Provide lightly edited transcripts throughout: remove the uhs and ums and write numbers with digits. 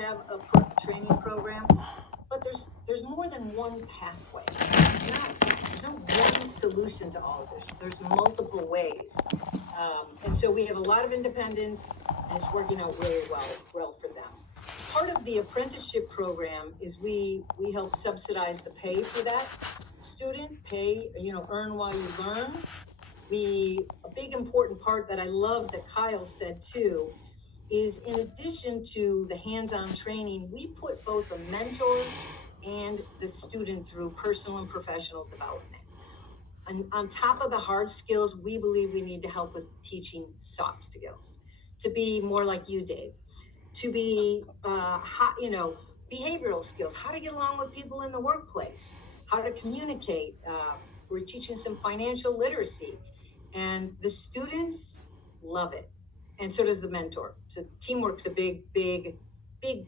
have a training program, but there's more than one pathway. There's no one solution to all of this. There's multiple ways. And so we have a lot of independence, and it's working out really well for them. Part of the apprenticeship program is we help subsidize the pay for that student, earn while you learn. A big important part that I love that Kyle said too is, in addition to the hands-on training, we put both a mentor and the student through personal and professional development. And on top of the hard skills, we believe we need to help with teaching soft skills, to be more like you, Dave, to be, behavioral skills, how to get along with people in the workplace, how to communicate. We're teaching some financial literacy, and the students love it. And so does the mentor. So teamwork's a big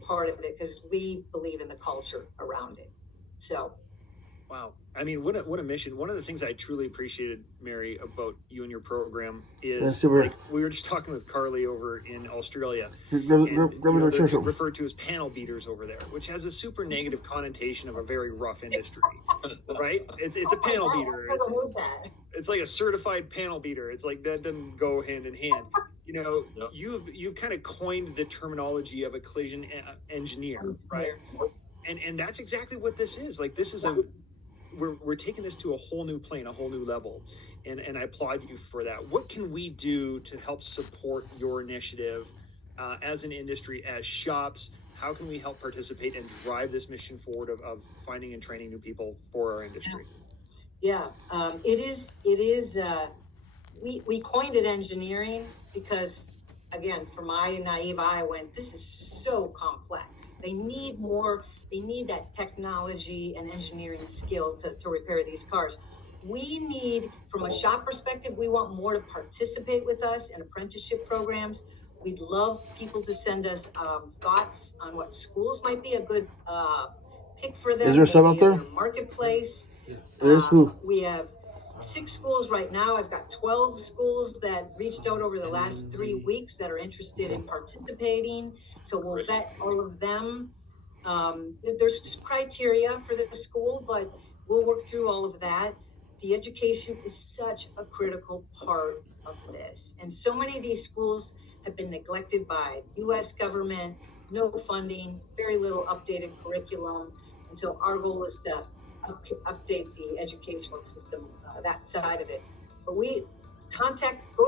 part of it, because we believe in the culture around it. So. Wow. I mean, what a mission. One of the things I truly appreciated, Mary, about you and your program is, like, we were just talking with Carly over in Australia, and they're referred to as panel beaters over there, which has a super negative connotation of a very rough industry, right? It's a panel beater. It's like a certified panel beater. It's like that doesn't go hand in hand. You've kind of coined the terminology of a collision engineer, right? And that's exactly what this is. Like, this is we're taking this to a whole new plane, a whole new level. And I applaud you for that. What can we do to help support your initiative as an industry, as shops? How can we help participate and drive this mission forward of finding and training new people for our industry? Yeah, it is, we coined it engineering because, again, for my naive eye, I went, this is so complex. They need that technology and engineering skill to repair these cars. We need, from a shop perspective, we want more to participate with us in apprenticeship programs. We'd love people to send us thoughts on what schools might be a good pick for them. Is there some out there? Marketplace. There's who? We have 6 schools right now. I've got 12 schools that reached out over the last 3 weeks that are interested in participating. So we'll vet all of them. There's criteria for the school, but we'll work through all of that. The education is such a critical part of this. And so many of these schools have been neglected by U.S. government, no funding, very little updated curriculum. And so our goal is to update the educational system, that side of it. But go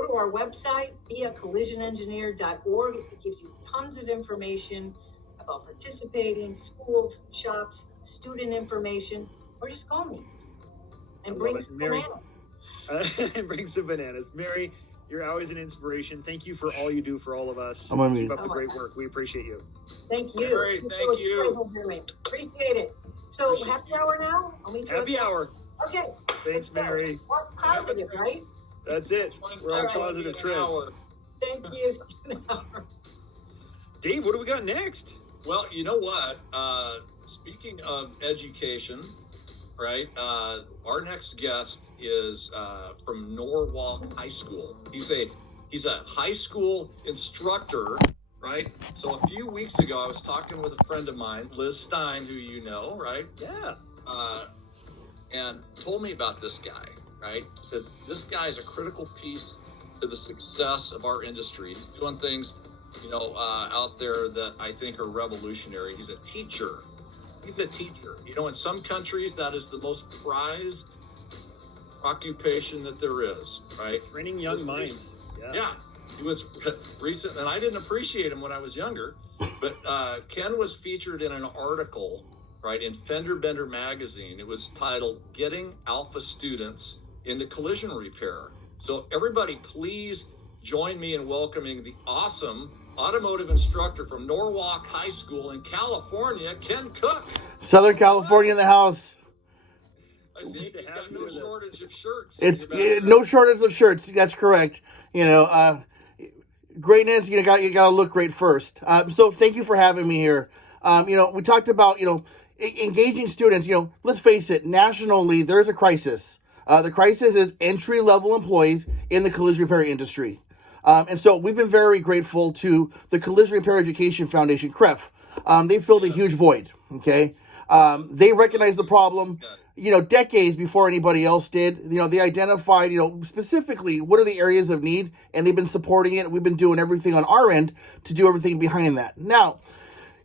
to our website, beacollisionengineer.org. It gives you tons of information about participating, schools, shops, student information, or just call me and bring some bananas. Bring some bananas. Mary, you're always an inspiration. Thank you for all you do for all of us. Keep up the great work. We appreciate you. Thank you. Great, thank you. Appreciate it. So happy hour now? Happy hour. Okay. Thanks, Mary. More positive, right? That's it. We're on a positive trip. Thank you. Dave, what do we got next? Well, you know what? Speaking of education, right? Our next guest is from Norwalk High School. He's a high school instructor, right? So a few weeks ago, I was talking with a friend of mine, Liz Stein, who you know, right? Yeah. And told me about this guy, right? Said this guy is a critical piece to the success of our industry. He's doing things, out there that I think are revolutionary. He's a teacher. In some countries, that is the most prized occupation that there is, right? Training young minds. Yeah. He was recent, and I didn't appreciate him when I was younger, but Ken was featured in an article, right, in Fender Bender magazine. It was titled "Getting Alpha Students into Collision Repair." So everybody, please join me in welcoming the awesome automotive instructor from Norwalk High School in California, Ken Cook. Southern California in the house. I see you got no shortage of shirts. No shortage of shirts. That's correct. Greatness. You gotta look great first. So thank you for having me here. We talked about engaging students. Let's face it. Nationally, there's a crisis. The crisis is entry-level employees in the collision repair industry. And so we've been very grateful to the Collision Repair Education Foundation, CREF, They filled a huge void. Okay. They recognized the problem, decades before anybody else did. They identified, specifically what are the areas of need, and they've been supporting it. We've been doing everything on our end to do everything behind that. Now,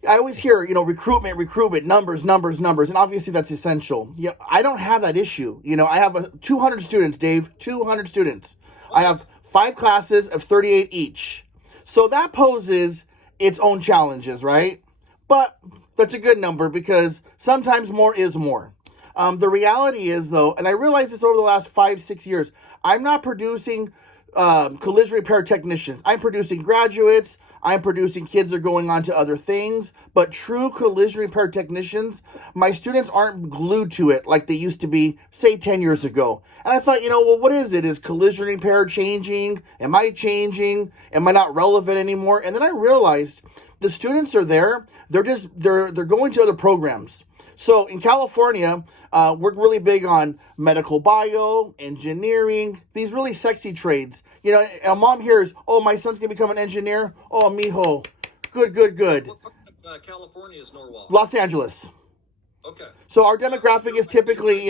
I always hear, recruitment, numbers, and obviously that's essential. I don't have that issue. I have 200 students, Dave, 200 students. I have 5 classes of 38 each. So that poses its own challenges, right? But that's a good number because sometimes more is more. The reality is, though, and I realized this over the last 5-6 years, I'm not producing collision repair technicians. I'm producing graduates. I'm producing kids that are going on to other things. But true collision repair technicians, my students aren't glued to it like they used to be, say, 10 years ago. And I thought, well, what is it? Is collision repair changing? Am I changing? Am I not relevant anymore? And then I realized the students are there. They're going to other programs. So in California, we're really big on medical bio, engineering, these really sexy trades. A mom hears, oh, my son's going to become an engineer. Oh, mijo. Good. What part of California is Norwalk? Los Angeles. Okay. So our demographic is typically,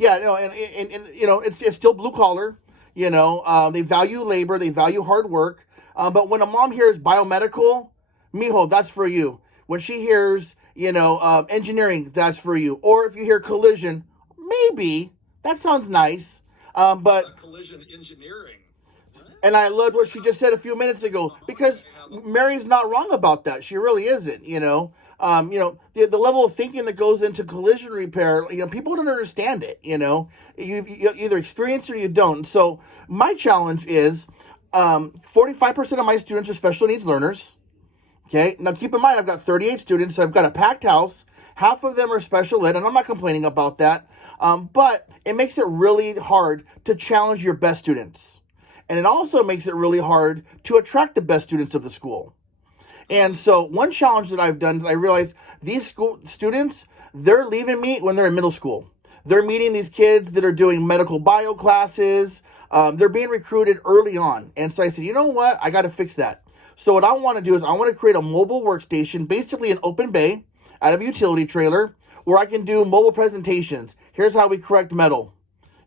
it's still blue collar. They value labor. They value hard work. But when a mom hears biomedical, mijo, that's for you. When she hears, engineering, that's for you. Or if you hear collision, maybe that sounds nice. But collision engineering. And I loved what she just said a few minutes ago because Mary's not wrong about that. She really isn't. The level of thinking that goes into collision repair. People don't understand it. You either experience it or you don't. So my challenge is 45% of my students are special needs learners. Okay, now keep in mind, I've got 38 students, so I've got a packed house. Half of them are special ed, and I'm not complaining about that. But it makes it really hard to challenge your best students. And it also makes it really hard to attract the best students of the school. And so one challenge that I've done is I realized these school students, they're leaving me when they're in middle school. They're meeting these kids that are doing medical bio classes. They're being recruited early on. And so I said, you know what? I got to fix that. So what I want to do is I want to create a mobile workstation, basically an open bay out of a utility trailer where I can do mobile presentations. Here's how we correct metal.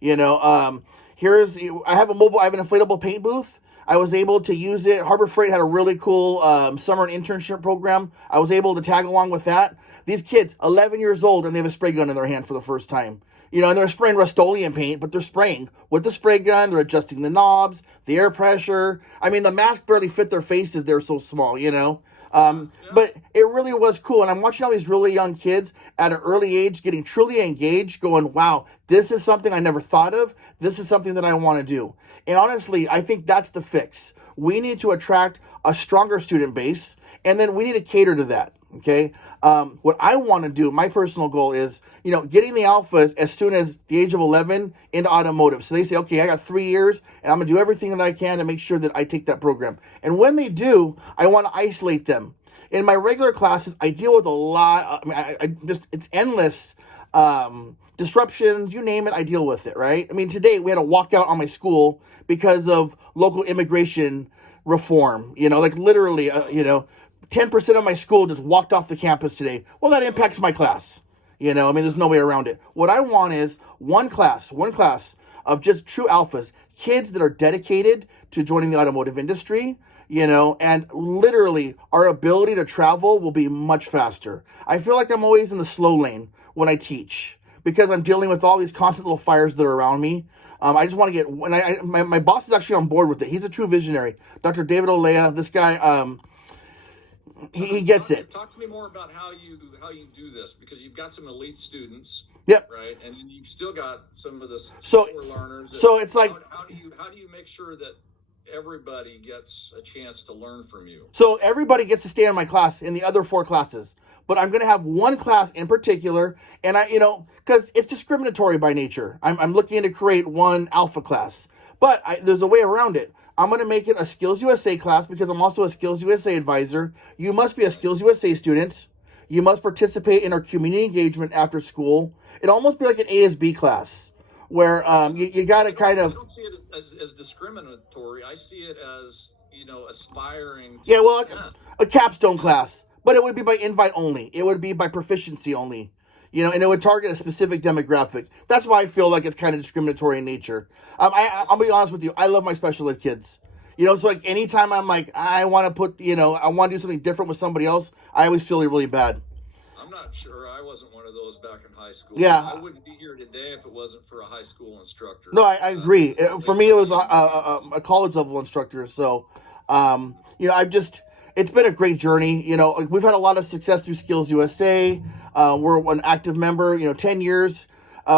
I have an inflatable paint booth. I was able to use it. Harbor Freight had a really cool summer internship program. I was able to tag along with that. These kids, 11 years old, and they have a spray gun in their hand for the first time. And they're spraying Rust-Oleum paint, but they're spraying with the spray gun. They're adjusting the knobs, the air pressure. I mean, the mask barely fit their faces. They're so small, But it really was cool. And I'm watching all these really young kids at an early age getting truly engaged, going, wow, this is something I never thought of. This is something that I want to do. And honestly, I think that's the fix. We need to attract a stronger student base, and then we need to cater to that, okay? What I want to do, my personal goal is, getting the alphas as soon as the age of 11 into automotive. So they say, okay, I got 3 years and I'm going to do everything that I can to make sure that I take that program. And when they do, I want to isolate them. In my regular classes, I deal with a lot. It's endless disruptions, you name it, I deal with it, right? I mean, today we had a walkout on my school because of local immigration reform, literally, 10% of my school just walked off the campus today. Well, that impacts my class. There's no way around it. What I want is one class of just true alphas, kids that are dedicated to joining the automotive industry, and literally our ability to travel will be much faster. I feel like I'm always in the slow lane when I teach because I'm dealing with all these constant little fires that are around me. I just want to get, my boss is actually on board with it. He's a true visionary. Dr. David Olea, this guy, he gets it. Talk to me more about how you do this, because you've got some elite students. Yep. Right, and you've still got some of the slower learners. So it's like, how do you make sure that everybody gets a chance to learn from you? So everybody gets to stay in my class in the other 4 classes, but I'm going to have one class in particular, and because it's discriminatory by nature. I'm looking to create one alpha class, but there's a way around it. I'm going to make it a Skills USA class because I'm also a Skills USA advisor. You must be a Skills USA student. You must participate in our community engagement after school. It'll almost be like an ASB class where you got to kind of... I don't see it as discriminatory. I see it as, aspiring to... Yeah, well, a capstone class. but it would be by invite only. It would be by proficiency only. And it would target a specific demographic. That's why I feel like it's kind of discriminatory in nature. I'll be honest with you. I love my special ed kids. So like anytime I'm like, I want to put, I want to do something different with somebody else, I always feel really bad. I'm not sure. I wasn't one of those back in high school. Yeah. I wouldn't be here today if it wasn't for a high school instructor. No, I agree. For me, it was a college level instructor. So, it's been a great journey. We've had a lot of success through Skills USA. We're an active member, 10 years.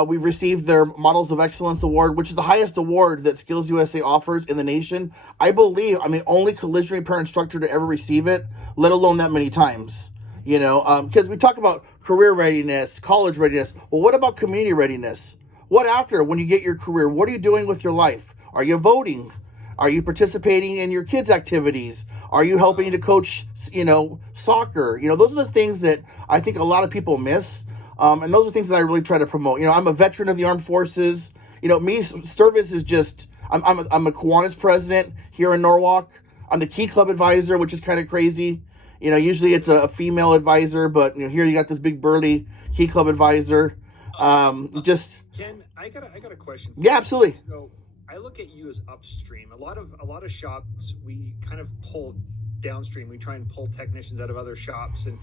We've received their Models of Excellence Award, which is the highest award that Skills USA offers in the nation. I believe I'm the only collision repair instructor to ever receive it, let alone that many times. Because we talk about career readiness, college readiness. Well, what about community readiness? What after, when you get your career? What are you doing with your life? Are you voting? Are you participating in your kids' activities? Are you helping to coach, soccer? Those are the things that I think a lot of people miss. And those are things that I really try to promote. I'm a veteran of the armed forces. Service is just, I'm a Kiwanis president here in Norwalk. I'm the Key Club advisor, which is kind of crazy. Usually it's a female advisor, but here you got this big burly Key Club advisor. Ken, I got a question. Yeah, absolutely. So I look at you as upstream. A lot of shops, we kind of pull downstream. We try and pull technicians out of other shops and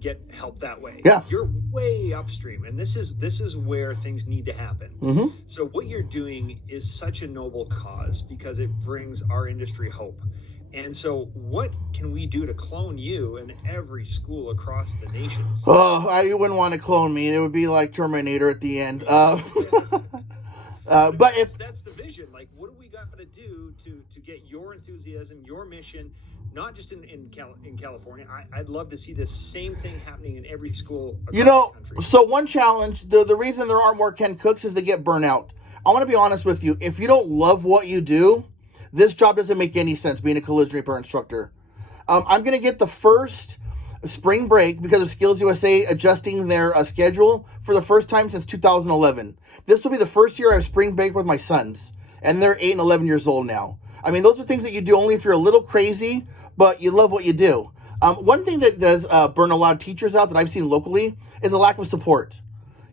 get help that way. Yeah. You're way upstream, and this is where things need to happen. Mm-hmm. So what you're doing is such a noble cause because it brings our industry hope. And so what can we do to clone you in every school across the nation? Oh, I wouldn't want to clone me. It would be like Terminator at the end. But if that's the vision, like what do we got to do to get your enthusiasm, your mission, not just in California? I'd love to see the same thing happening in every school across the country. So one challenge, the reason there aren't more Ken Cooks is they get burnt out. I want to be honest with you. If you don't love what you do, this job doesn't make any sense being a collision repair instructor. I'm going to get the first spring break because of Skills USA adjusting their schedule for the first time since 2011. This will be the first year I have spring break with my sons, and they're 8 and 11 years old now. I mean, those are things that you do only if you're a little crazy, but you love what you do. One thing that does burn a lot of teachers out that I've seen locally is a lack of support.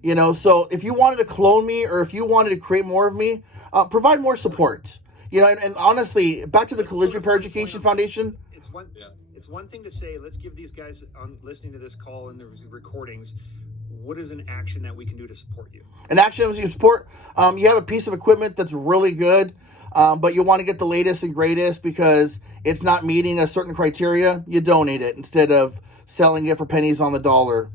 So if you wanted to clone me or if you wanted to create more of me, provide more support. And honestly, back to the Collision Repair Education Foundation. It's one thing to say, let's give these guys listening to this call and the recordings, what is an action that we can do to support you? An action that you support, you have a piece of equipment that's really good, but you want to get the latest and greatest because it's not meeting a certain criteria, you donate it instead of selling it for pennies on the dollar.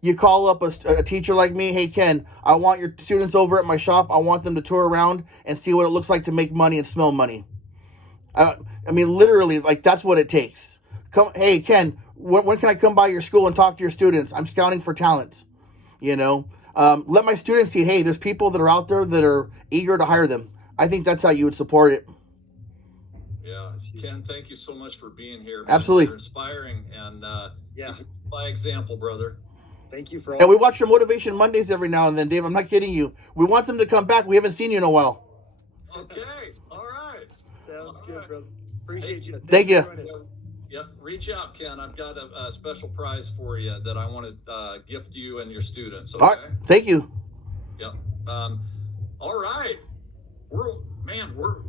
You call up a teacher like me, hey Ken, I want your students over at my shop. I want them to tour around and see what it looks like to make money and smell money. Literally, like that's what it takes. Hey Ken, when can I come by your school and talk to your students? I'm scouting for talent. Let my students see, hey, there's people that are out there that are eager to hire them. I think that's how you would support it. Yeah, Ken, thank you so much for being here. Man. Absolutely. You're inspiring and by example, brother. Thank you for all. And we watch your Motivation Mondays every now and then, Dave. I'm not kidding you. We want them to come back. We haven't seen you in a while. Okay, all right. Sounds good, brother. Appreciate you. Thank you. Yep, reach out, Ken. I've got a special prize for you that I want to gift you and your students. Okay. All right. Thank you. Yep. All right.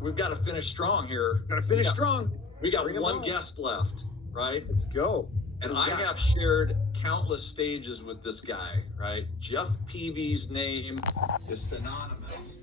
We've got to finish strong here. Got to finish strong. We got one guest left, right? Let's go. And I have shared countless stages with this guy, right? Jeff Peavy's name is synonymous